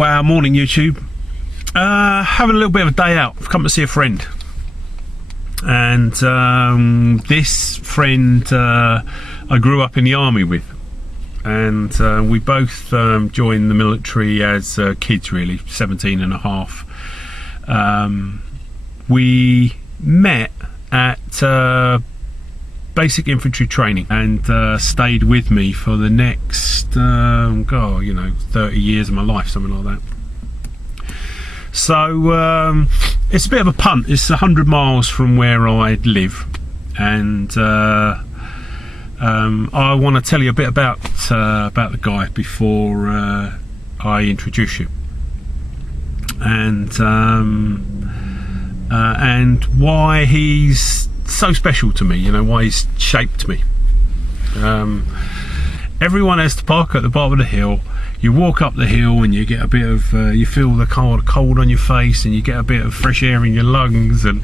Wow, morning YouTube. Having a little bit of a day out. I've come to see a friend. And this friend I grew up in the army with. And we both joined the military as kids, really, 17 and a half. We met at basic infantry training and stayed with me for the next 30 years of my life, something like that. So it's a bit of a punt. It's 100 miles from where I live, and I want to tell you a bit about the guy before I introduce you, and why he's so special to me, you know, why he's shaped me. Everyone has to park at the bottom of the hill. You walk up the hill and you get a bit of you feel the cold on your face, and you get a bit of fresh air in your lungs, and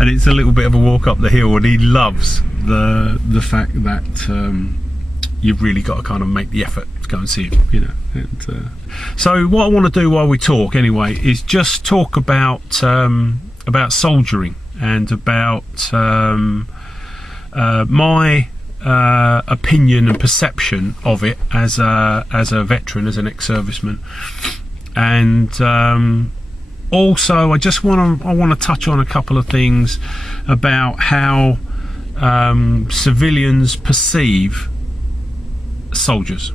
it's a little bit of a walk up the hill. And he loves the fact that you've really got to kind of make the effort to go and see him, you know. And so what I want to do while we talk anyway is just talk about soldiering and about my opinion and perception of it as a veteran, as an ex-serviceman, and also I want to touch on a couple of things about how civilians perceive soldiers.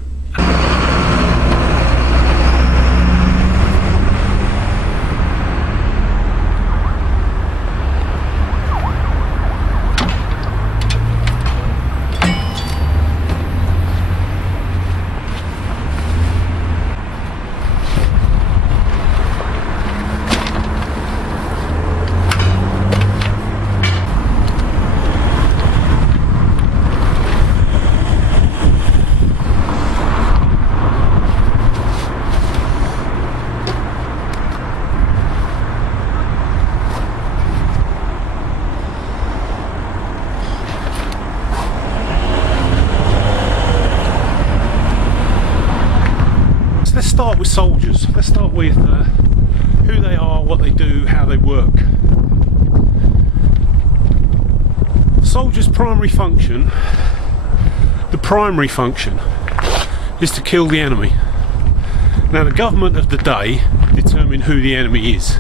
Let's start with soldiers. Let's start with who they are, what they do, how they work. Soldiers' primary function, is to kill the enemy. Now, the government of the day determine who the enemy is.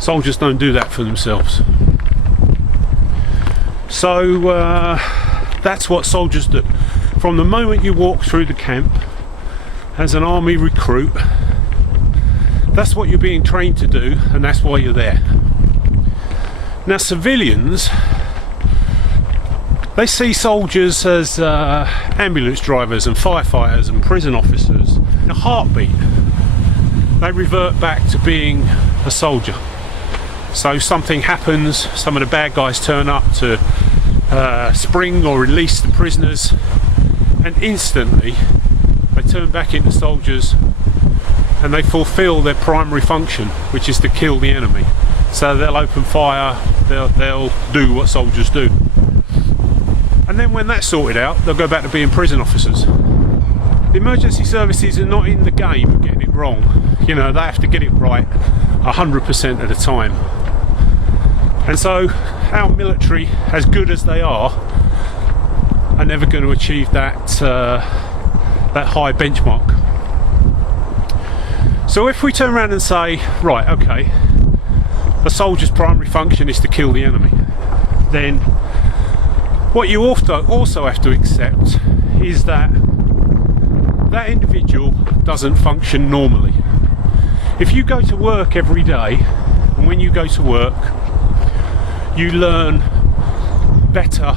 Soldiers don't do that for themselves. So that's what soldiers do. From the moment you walk through the camp as an army recruit, that's what you're being trained to do, and that's why you're there. Now, civilians, they see soldiers as ambulance drivers and firefighters and prison officers. In a heartbeat, they revert back to being a soldier. So something happens, some of the bad guys turn up to spring or release the prisoners, and instantly they turn back into soldiers, and they fulfill their primary function, which is to kill the enemy. So they'll open fire, they'll do what soldiers do. And then when that's sorted out, they'll go back to being prison officers. The emergency services are not in the game of getting it wrong. You know, they have to get it right 100% of the time. And so our military, as good as they are never going to achieve that high benchmark. So if we turn around and say, right, okay, a soldier's primary function is to kill the enemy, then what you also have to accept is that that individual doesn't function normally. If you go to work every day, and when you go to work you learn better,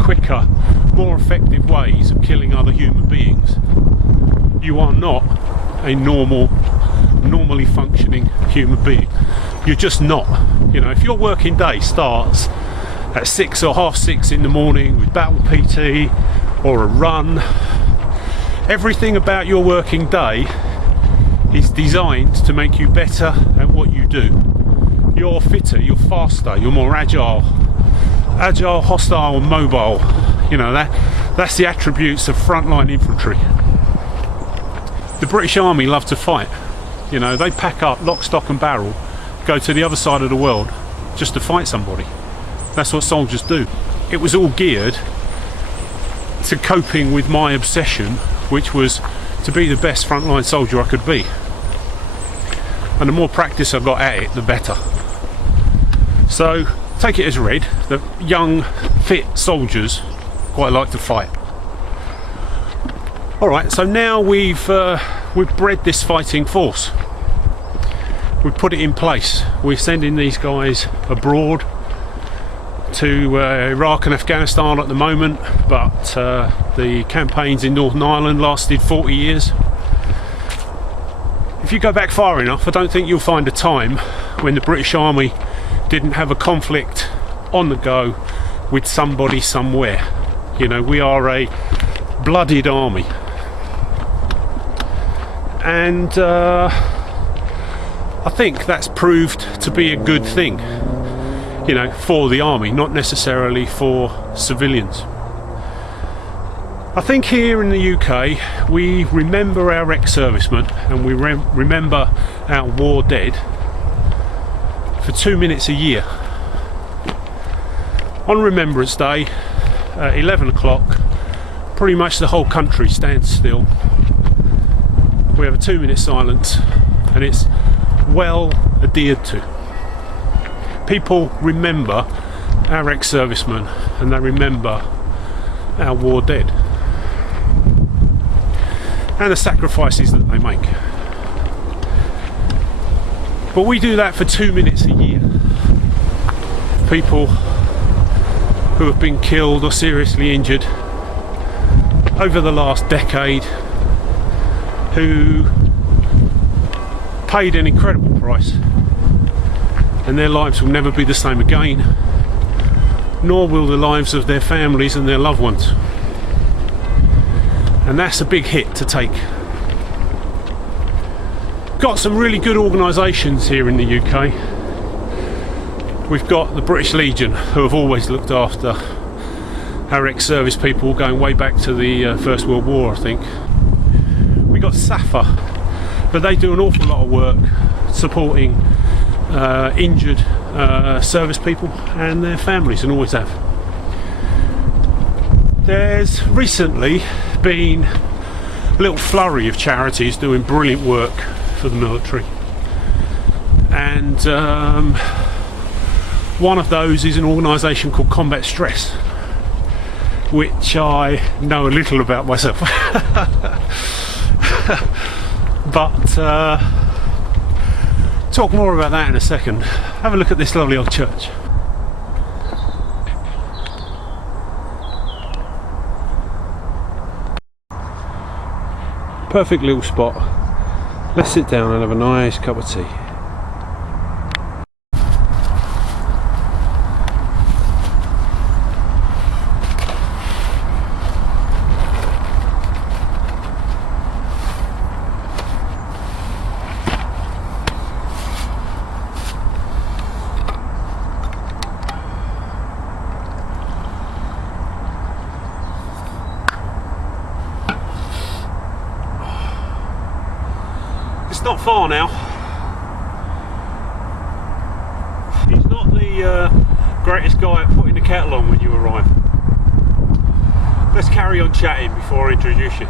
quicker, more effective ways of killing other human beings, you are not a normally functioning human being. You're just not. You know, if your working day starts at 6 or half 6 in the morning with battle PT or a run, everything about your working day is designed to make you better at what you do. You're fitter, you're faster, you're more agile, hostile, and mobile. You know, that's the attributes of frontline infantry. The British Army love to fight. You know, they pack up lock, stock and barrel, go to the other side of the world just to fight somebody. That's what soldiers do. It was all geared to coping with my obsession, which was to be the best frontline soldier I could be. And the more practice I got at it, the better. So take it as read that young, fit soldiers quite like to fight. Alright, so now we've bred this fighting force. We've put it in place. We're sending these guys abroad to Iraq and Afghanistan at the moment, but the campaigns in Northern Ireland lasted 40 years. If you go back far enough, I don't think you'll find a time when the British Army didn't have a conflict on the go with somebody somewhere. You know, we are a blooded army. And I think that's proved to be a good thing, you know, for the army, not necessarily for civilians. I think here in the UK we remember our ex-servicemen and we remember our war dead for 2 minutes a year. On Remembrance Day at 11 o'clock, pretty much the whole country stands still. We have a 2-minute silence and it's well adhered to. People remember our ex-servicemen and they remember our war dead and the sacrifices that they make. But we do that for 2 minutes a year. People who have been killed or seriously injured over the last decade, who paid an incredible price, and their lives will never be the same again, nor will the lives of their families and their loved ones. And that's a big hit to take. Got some really good organisations here in the UK. We've got the British Legion, who have always looked after our ex-service people, going way back to the First World War, I think. We got SAFA, but they do an awful lot of work supporting injured service people and their families, and always have. There's recently been a little flurry of charities doing brilliant work for the military, and one of those is an organisation called Combat Stress, which I know a little about myself. But talk more about that in a second. Have a look at this lovely old church. Perfect little spot. Let's sit down and have a nice cup of tea. It's not far now. He's not the greatest guy at putting the kettle on when you arrive. Let's carry on chatting before I introduce you.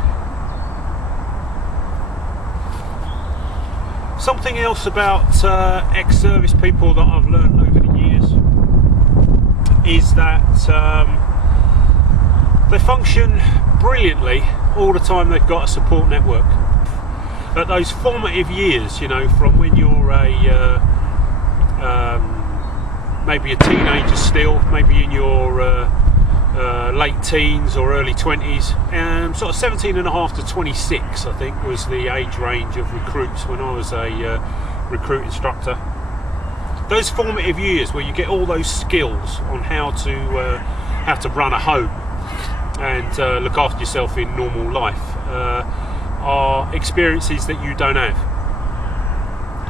Something else about ex-service people that I've learned over the years is that they function brilliantly all the time they've got a support network. At those formative years, you know, from when you're maybe a teenager still, maybe in your late teens or early 20s, sort of 17 and a half to 26 I think was the age range of recruits when I was a recruit instructor. Those formative years where you get all those skills on how to run a home and look after yourself in normal life are experiences that you don't have.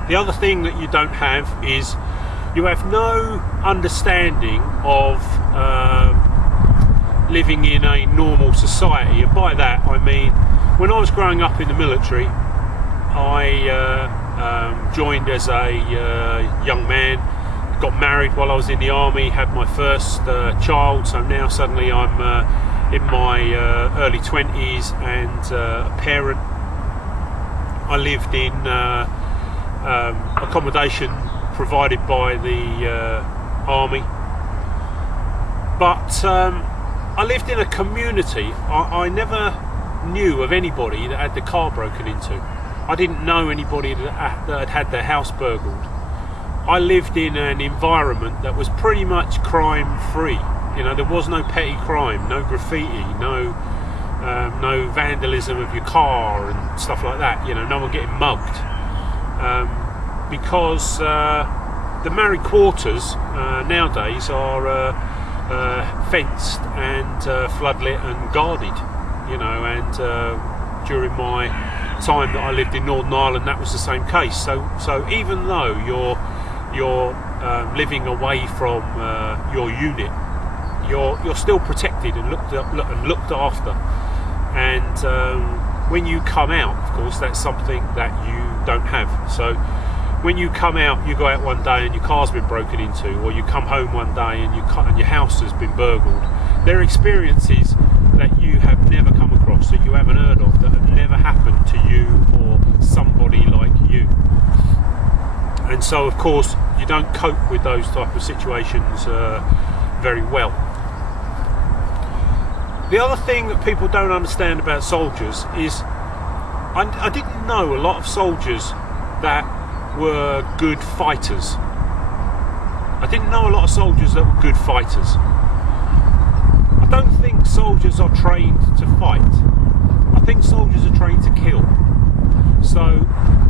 The other thing that you don't have is you have no understanding of living in a normal society, and by that I mean when I was growing up in the military I Joined as a young man, got married while I was in the army, had my first child, so now suddenly I'm in my early 20s and a parent. I lived in accommodation provided by the army, but I lived in a community. I never knew of anybody that had their car broken into. I didn't know anybody that had had their house burgled. I lived in an environment that was pretty much crime free. You know, there was no petty crime, no graffiti, no vandalism of your car and stuff like that. You know, no one getting mugged, because the married quarters nowadays are fenced and floodlit and guarded. You know, and during my time that I lived in Northern Ireland, that was the same case. So even though you're living away from your unit, you're still protected and looked after. And when you come out, of course, that's something that you don't have. So when you come out, you go out one day and your car's been broken into, or you come home one day and your house has been burgled. There are experiences that you have never come across, that you haven't heard of, that have never happened to you or somebody like you. And so, of course, you don't cope with those type of situations very well. The other thing that people don't understand about soldiers is I didn't know a lot of soldiers that were good fighters. I didn't know a lot of soldiers that were good fighters. I don't think soldiers are trained to fight. I think soldiers are trained to kill. So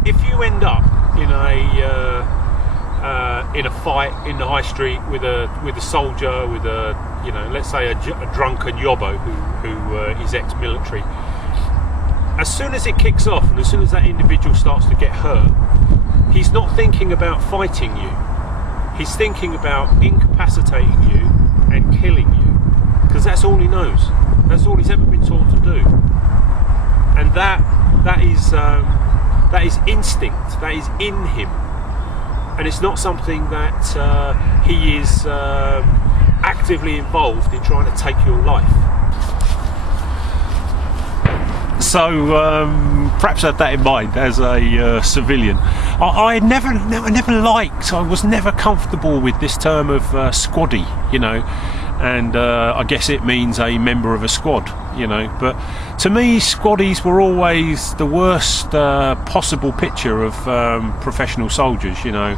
if you end up in a fight in the high street with a soldier, with let's say a drunken yobbo who is ex-military, as soon as it kicks off and as soon as that individual starts to get hurt, he's not thinking about fighting you. He's thinking about incapacitating you and killing you, because that's all he knows. That's all he's ever been taught to do. And that is instinct. That is in him, and it's not something that he is actively involved in trying to take your life. So perhaps have that in mind as a civilian. I was never comfortable with this term of squaddy, you know, and I guess it means a member of a squad, you know, but to me squaddies were always the worst possible picture of professional soldiers, you know.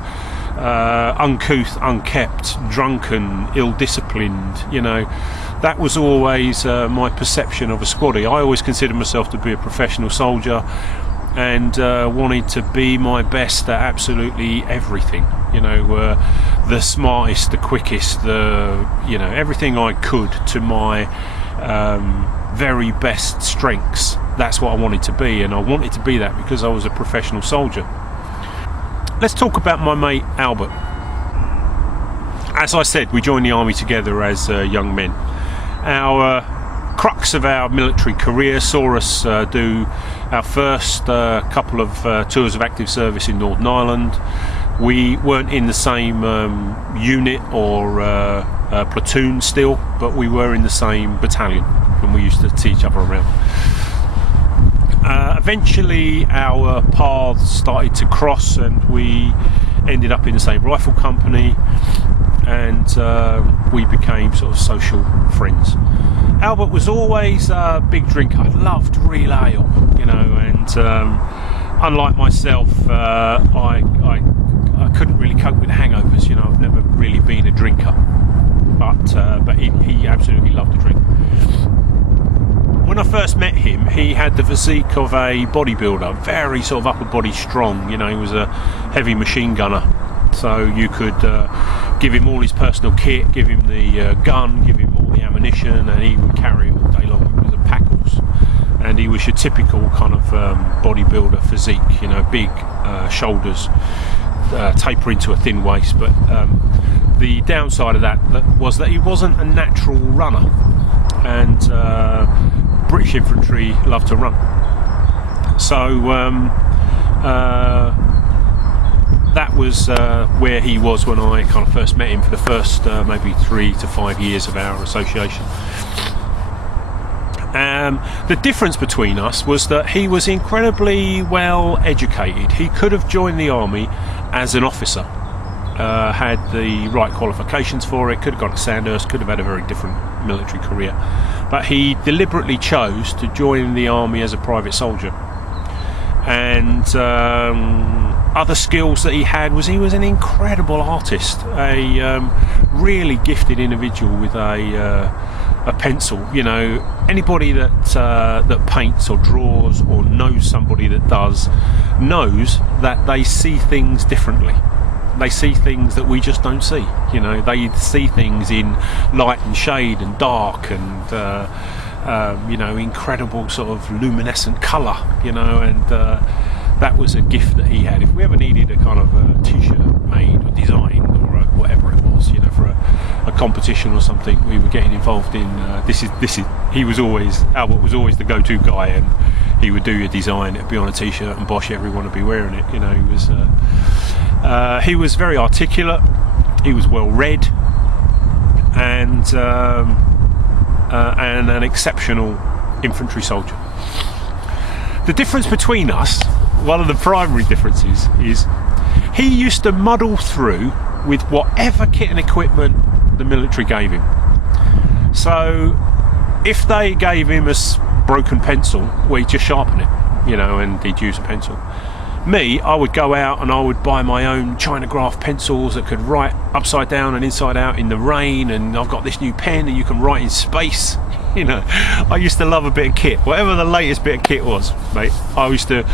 Uncouth, unkept, drunken, ill-disciplined, you know. That was always my perception of a squaddy. I always considered myself to be a professional soldier and wanted to be my best at absolutely everything, you know, the smartest, the quickest, everything I could to my very best strengths. That's what I wanted to be, and I wanted to be that because I was a professional soldier. Let's talk about my mate Albert. As I said, we joined the army together as young men. Our crux of our military career saw us do our first couple of tours of active service in Northern Ireland. We weren't in the same unit or platoon still, but we were in the same battalion, and we used to see each other around. Eventually our paths started to cross and we ended up in the same rifle company, and we became sort of social friends. Albert was always a big drinker. I loved real ale, you know, and unlike myself, I couldn't really cope with hangovers, you know. I've never really been a drinker, but he absolutely loved to drink. When I first met him, he had the physique of a bodybuilder, very sort of upper body strong, you know. He was a heavy machine gunner, so you could give him all his personal kit, give him the gun, give him all the ammunition, and he would carry it all day long. It was a Packles, and he was your typical kind of bodybuilder physique, you know, big shoulders, tapering to a thin waist, but the downside of that was that he wasn't a natural runner, and British infantry love to run. So that was where he was when I kind of first met him for the first maybe 3 to 5 years of our association. The difference between us was that he was incredibly well educated. He could have joined the army as an officer, had the right qualifications for it, could have gone to Sandhurst, could have had a very different military career, but he deliberately chose to join the army as a private soldier. And other skills that he had was he was an incredible artist, a really gifted individual with a pencil. You know, anybody that paints or draws or knows somebody that does knows that they see things differently. They see things that we just don't see. You know, they see things in light and shade and dark and you know, incredible sort of luminescent colour, you know, and that was a gift that he had. If we ever needed a kind of a t-shirt made or designed or whatever it was, you know, for a competition or something, we were getting involved in Albert was always the go-to guy, and he would do your design, it'd be on a t-shirt, and bosh, everyone would be wearing it. You know, he was very articulate, he was well read, and an exceptional infantry soldier. The difference between us, one of the primary differences, is he used to muddle through with whatever kit and equipment the military gave him. So if they gave him a broken pencil, well, he'd just sharpen it, you know, and he'd use a pencil. Me, I would go out and I would buy my own Chinagraph pencils that could write upside down and inside out in the rain, and I've got this new pen and you can write in space. You know, I used to love a bit of kit, whatever the latest bit of kit was, mate. I used to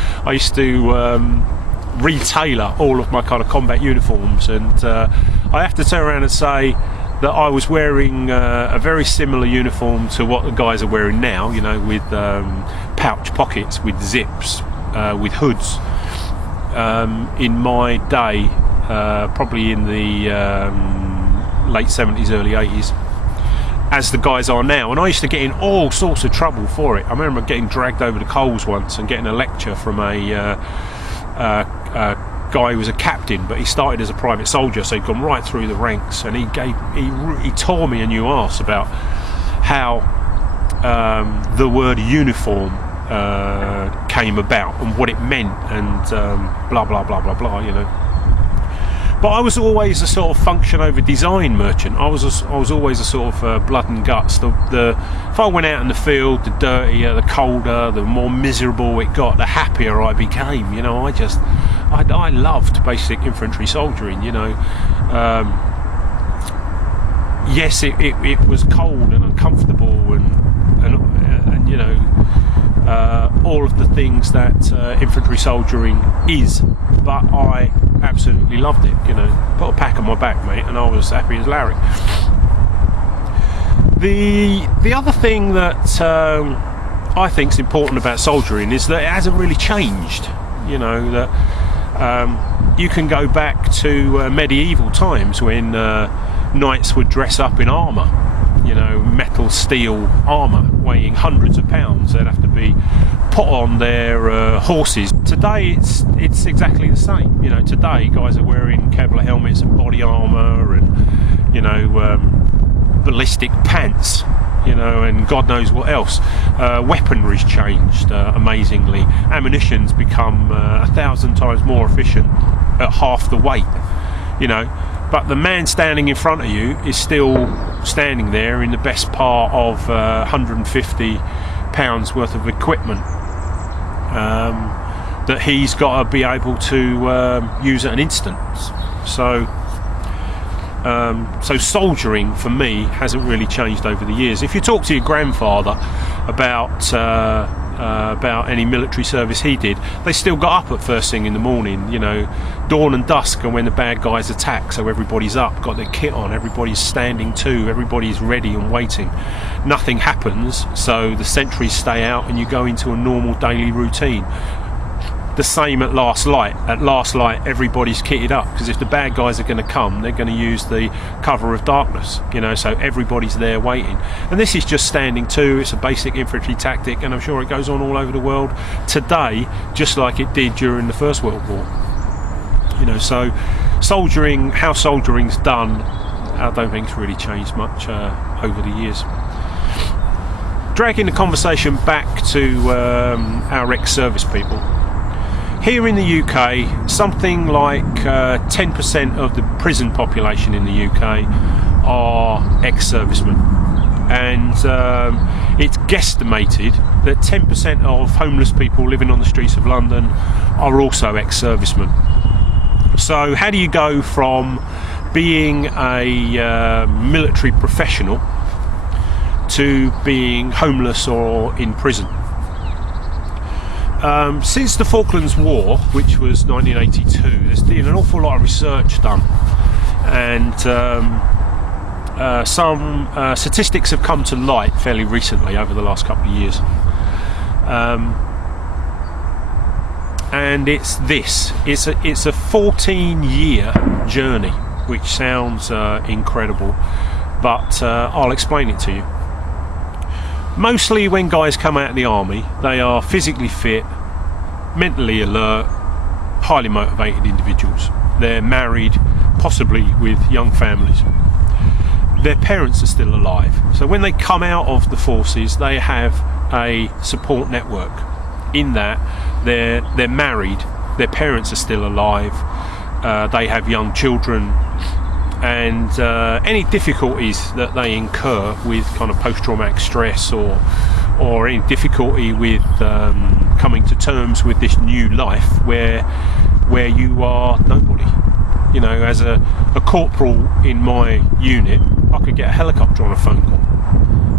retailor all of my kind of combat uniforms, and I have to turn around and say that I was wearing a very similar uniform to what the guys are wearing now, you know, with pouch pockets, with zips, with hoods. In my day, probably in the late 70s, early 80s, as the guys are now, and I used to get in all sorts of trouble for it. I remember getting dragged over the coals once and getting a lecture from a guy who was a captain, but he started as a private soldier, so he'd gone right through the ranks, and he tore me a new arse about how the word uniform came about and what it meant, and blah blah blah blah blah, you know. But I was always a sort of function over design merchant. I was always a sort of blood and guts. If I went out in the field, the dirtier, the colder, the more miserable it got, the happier I became. You know, I loved basic infantry soldiering. You know, yes, it was cold and uncomfortable, and you know, all of the things that infantry soldiering is, but I absolutely loved it. You know, put a pack on my back, mate, and I was happy as Larry. The other thing that I think is important about soldiering is that it hasn't really changed. You know, that you can go back to medieval times when knights would dress up in armour, you know, metal steel armour weighing hundreds of pounds. They'd have to be put on their horses. Today it's exactly the same. You know, today guys are wearing Kevlar helmets and body armour and, you know, ballistic pants, you know, and God knows what else. Weaponry's changed amazingly. Ammunition's become 1,000 times more efficient at half the weight, you know. But the man standing in front of you is still standing there in the best part of 150 pounds worth of equipment that he's got to be able to use at an instant. So soldiering for me hasn't really changed over the years. If you talk to your grandfather about any military service he did, they still got up at first thing in the morning, you know, dawn and dusk, and when the bad guys attack, so everybody's up, got their kit on, everybody's standing to, everybody's ready and waiting. Nothing happens, so the sentries stay out and you go into a normal daily routine. The same at last light. At last light, everybody's kitted up, because if the bad guys are going to come, they're going to use the cover of darkness, you know, so everybody's there waiting. And this is just standing to. It's a basic infantry tactic, and I'm sure it goes on all over the world today, just like it did during the First World War. So soldiering, how soldiering's done, I don't think it's really changed much over the years. Dragging the conversation back to our ex-service people. Here in the UK, something like 10% of the prison population in the UK are ex-servicemen, and it's guesstimated that 10% of homeless people living on the streets of London are also ex-servicemen. So how do you go from being a military professional to being homeless or in prison? Since the Falklands War, which was 1982, there's been an awful lot of research done, and some statistics have come to light fairly recently over the last couple of years. And it's a 14-year journey, which sounds incredible, but I'll explain it to you. Mostly when guys come out of the army, they are physically fit, mentally alert, highly motivated individuals. They're married, possibly with young families. Their parents are still alive. So when they come out of the forces, they have a support network. In that, they're married, their parents are still alive, they have young children, and any difficulties that they incur with kind of post-traumatic stress or any difficulty with coming to terms with this new life where you are nobody. As a corporal in my unit, I could get a helicopter on a phone call.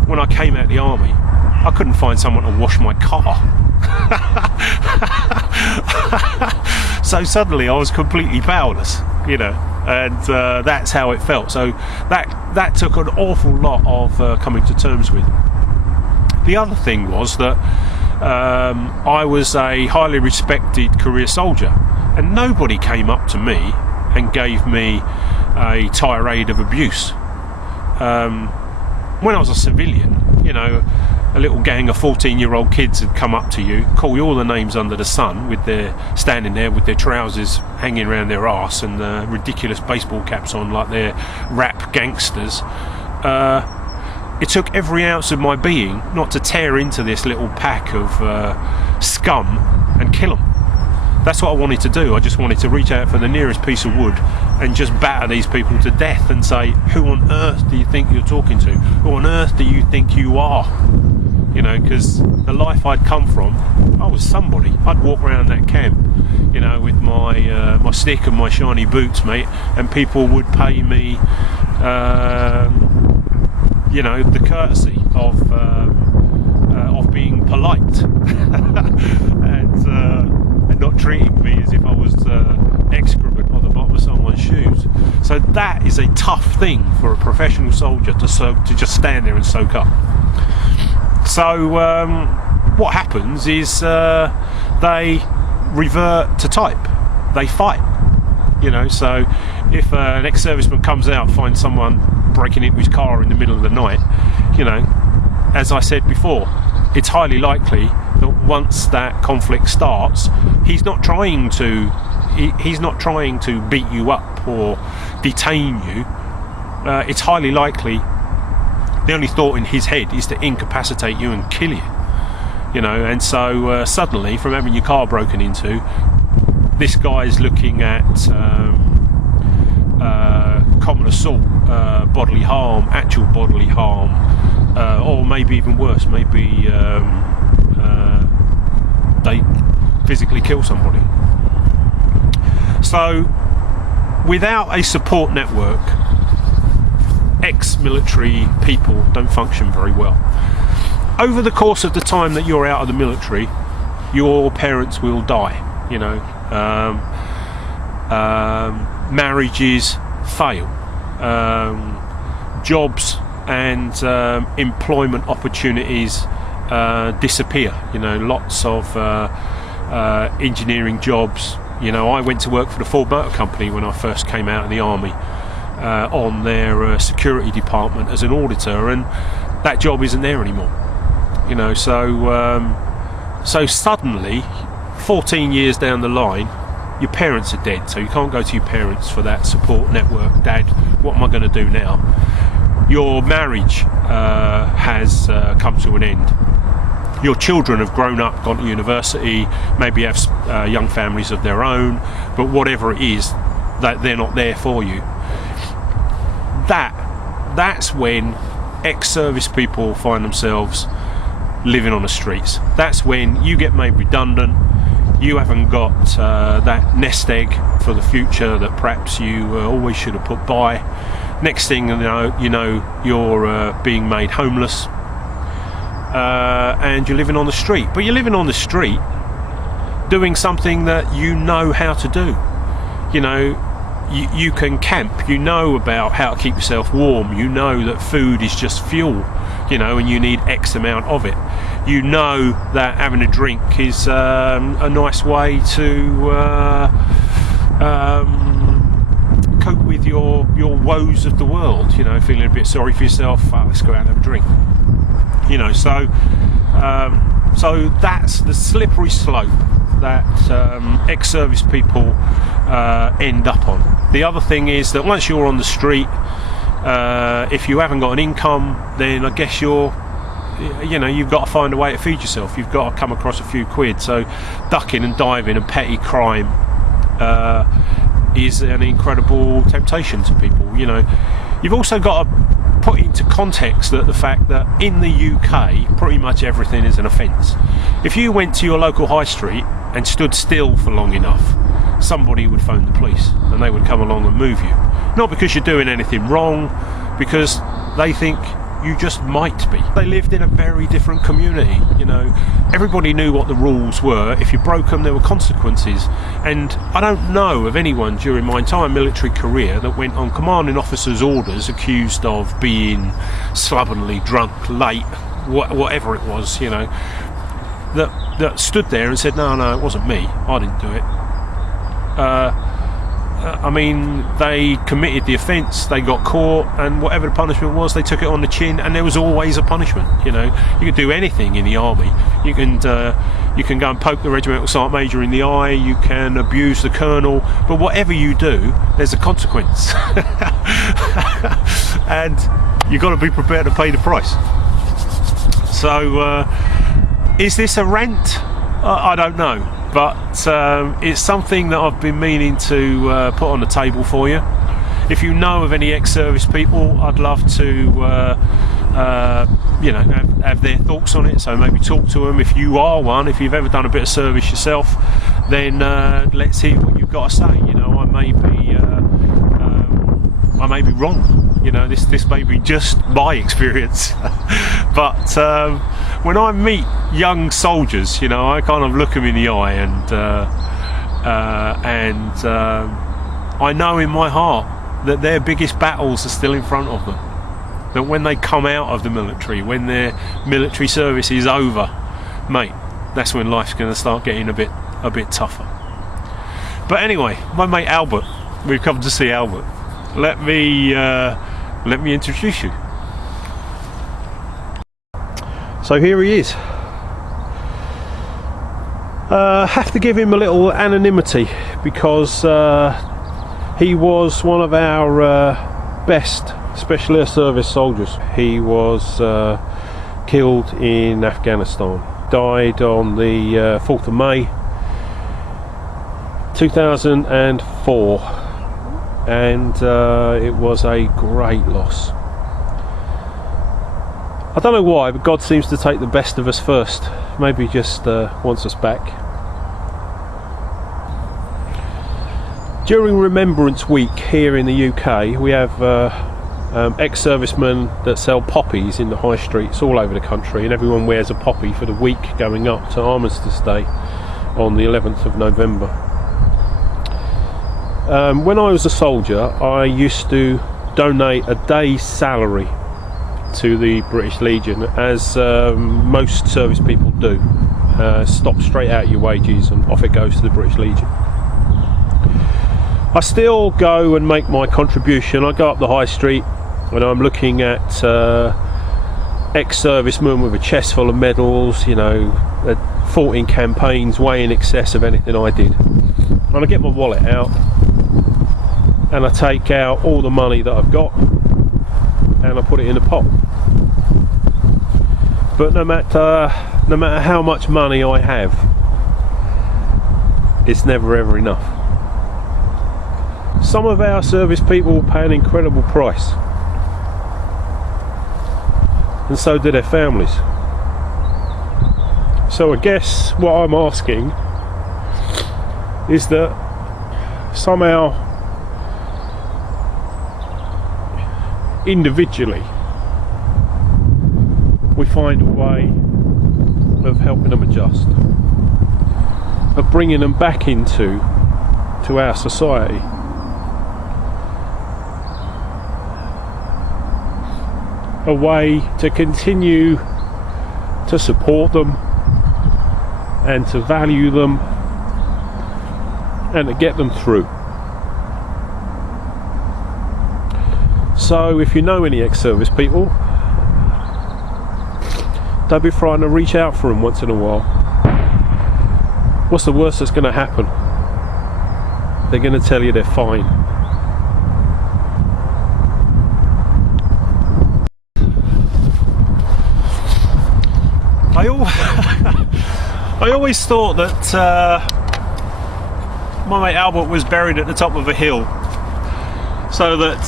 When I came out of the army, I couldn't find someone to wash my car. So suddenly I was completely powerless, and that's how it felt. So that took an awful lot of coming to terms with. The other thing was that I was a highly respected career soldier, and nobody came up to me and gave me a tirade of abuse. When I was a civilian, a little gang of 14-year-old kids had come up to you, call you all the names under the sun, standing there with their trousers hanging around their arse and ridiculous baseball caps on like they're rap gangsters. It took every ounce of my being not to tear into this little pack of scum and kill them. That's what I wanted to do. I just wanted to reach out for the nearest piece of wood and just batter these people to death and say, who on earth do you think you're talking to? Who on earth do you think you are? Because the life I'd come from, I was somebody. I'd walk around that camp, with my stick and my shiny boots, mate, and people would pay me, the courtesy of being polite and not treating me as if I was excrement on the bottom of someone's shoes. So that is a tough thing for a professional soldier to just stand there and soak up. So what happens is they revert to type. They fight. So if an ex-serviceman comes out, finds someone breaking into his car in the middle of the night, as I said before, it's highly likely that once that conflict starts, he's not trying to beat you up or detain you. It's highly likely the only thought in his head is to incapacitate you and kill you. And so suddenly, from having your car broken into, this guy's looking at common assault, bodily harm, actual bodily harm, or maybe even worse, maybe they physically kill somebody. So without a support network, ex-military people don't function very well. Over the course of the time that you're out of the military, your parents will die. Marriages fail, jobs and employment opportunities disappear. Lots of engineering jobs. I went to work for the Ford Motor Company when I first came out of the army, on their security department as an auditor, and that job isn't there anymore. So suddenly, 14 years down the line, your parents are dead, so you can't go to your parents for that support network. Dad, what am I going to do now? Your marriage has come to an end. Your children have grown up, gone to university, maybe have young families of their own, but whatever it is, that they're not there for you. That's when ex-service people find themselves living on the streets. That's when you get made redundant. You haven't got that nest egg for the future that perhaps you always should have put by. Next thing you know you're being made homeless, and you're living on the street. But you're living on the street doing something that you know how to do. You know, you can camp. You know about how to keep yourself warm. You know that food is just fuel, you know, and you need X amount of it. You know that having a drink is a nice way to cope with your woes of the world. You know, feeling a bit sorry for yourself. Let's go out and have a drink. You know, so that's the slippery slope that ex-service people end up on. The other thing is that once you're on the street, if you haven't got an income, then I guess you've got to find a way to feed yourself. You've got to come across a few quid. So ducking and diving and petty crime is an incredible temptation to people. You know, you've also got to put into context that the fact that in the UK pretty much everything is an offence. If you went to your local high street and stood still for long enough, somebody would phone the police and they would come along and move you. Not because you're doing anything wrong, because they think you just might be. They lived in a very different community, you know. Everybody knew what the rules were. If you broke them, there were consequences. And I don't know of anyone during my entire military career that went on commanding officer's orders accused of being slovenly, drunk, late, whatever it was, you know, that stood there and said, no, it wasn't me, I didn't do it. I mean, they committed the offence, they got caught, and whatever the punishment was, they took it on the chin, and there was always a punishment. You know, you can do anything in the army. You can go and poke the regimental sergeant major in the eye, you can abuse the colonel, but whatever you do, there's a consequence. And you've got to be prepared to pay the price. So, is this a rant? I don't know. But it's something that I've been meaning to put on the table for you. If you know of any ex-service people, I'd love to have their thoughts on it. So maybe talk to them. If you are one, if you've ever done a bit of service yourself, then let's hear what you've got to say. You know, I may be wrong. You know, this may be just my experience. But when I meet young soldiers, you know, I kind of look them in the eye, and I know in my heart that their biggest battles are still in front of them. That when they come out of the military, when their military service is over, mate, that's when life's going to start getting a bit tougher. But anyway, my mate Albert, we've come to see Albert. Let me introduce you. So here he is. Have to give him a little anonymity because he was one of our best Special Air Service soldiers. He was killed in Afghanistan. Died on the 4th of May 2004, and it was a great loss. I don't know why, but God seems to take the best of us first. Maybe just wants us back. During Remembrance Week here in the UK, we have ex-servicemen that sell poppies in the high streets all over the country, and everyone wears a poppy for the week going up to Armistice Day on the 11th of November. When I was a soldier, I used to donate a day's salary to the British Legion, as most service people do. Stop straight out your wages and off it goes to the British Legion. I still go and make my contribution. I go up the high street and I'm looking at ex-servicemen with a chest full of medals, you know, fought in campaigns way in excess of anything I did. And I get my wallet out and I take out all the money that I've got and I put it in a pot. But no matter how much money I have, it's never ever enough. Some of our service people pay an incredible price, and so do their families. So I guess what I'm asking is that somehow, individually, we find a way of helping them adjust, of bringing them back into our society. A way to continue to support them and to value them and to get them through. So if you know any ex-service people, don't be frightened to reach out for them once in a while. What's the worst that's going to happen? They're going to tell you they're fine. I always thought that my mate Albert was buried at the top of a hill, so that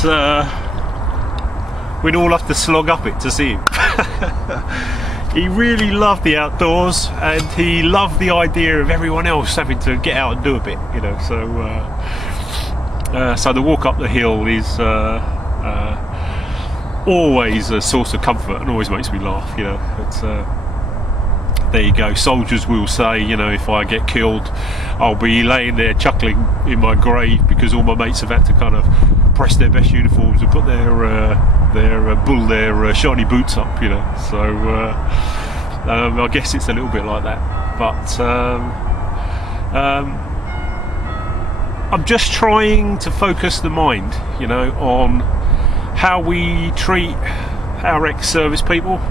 we'd all have to slog up it to see him. He really loved the outdoors, and he loved the idea of everyone else having to get out and do a bit, you know. So the walk up the hill is always a source of comfort and always makes me laugh, you know. It's there you go. Soldiers will say, you know, if I get killed, I'll be laying there chuckling in my grave because all my mates have had to kind of press their best uniforms and put their shiny boots up, you know. So I guess it's a little bit like that. But I'm just trying to focus the mind, you know, on how we treat our ex-service people,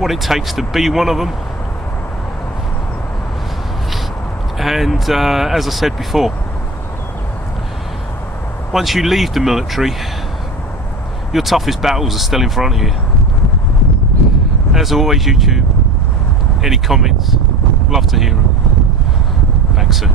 what it takes to be one of them, and as I said before, once you leave the military, your toughest battles are still in front of you. As always, YouTube, any comments, love to hear them. Back soon.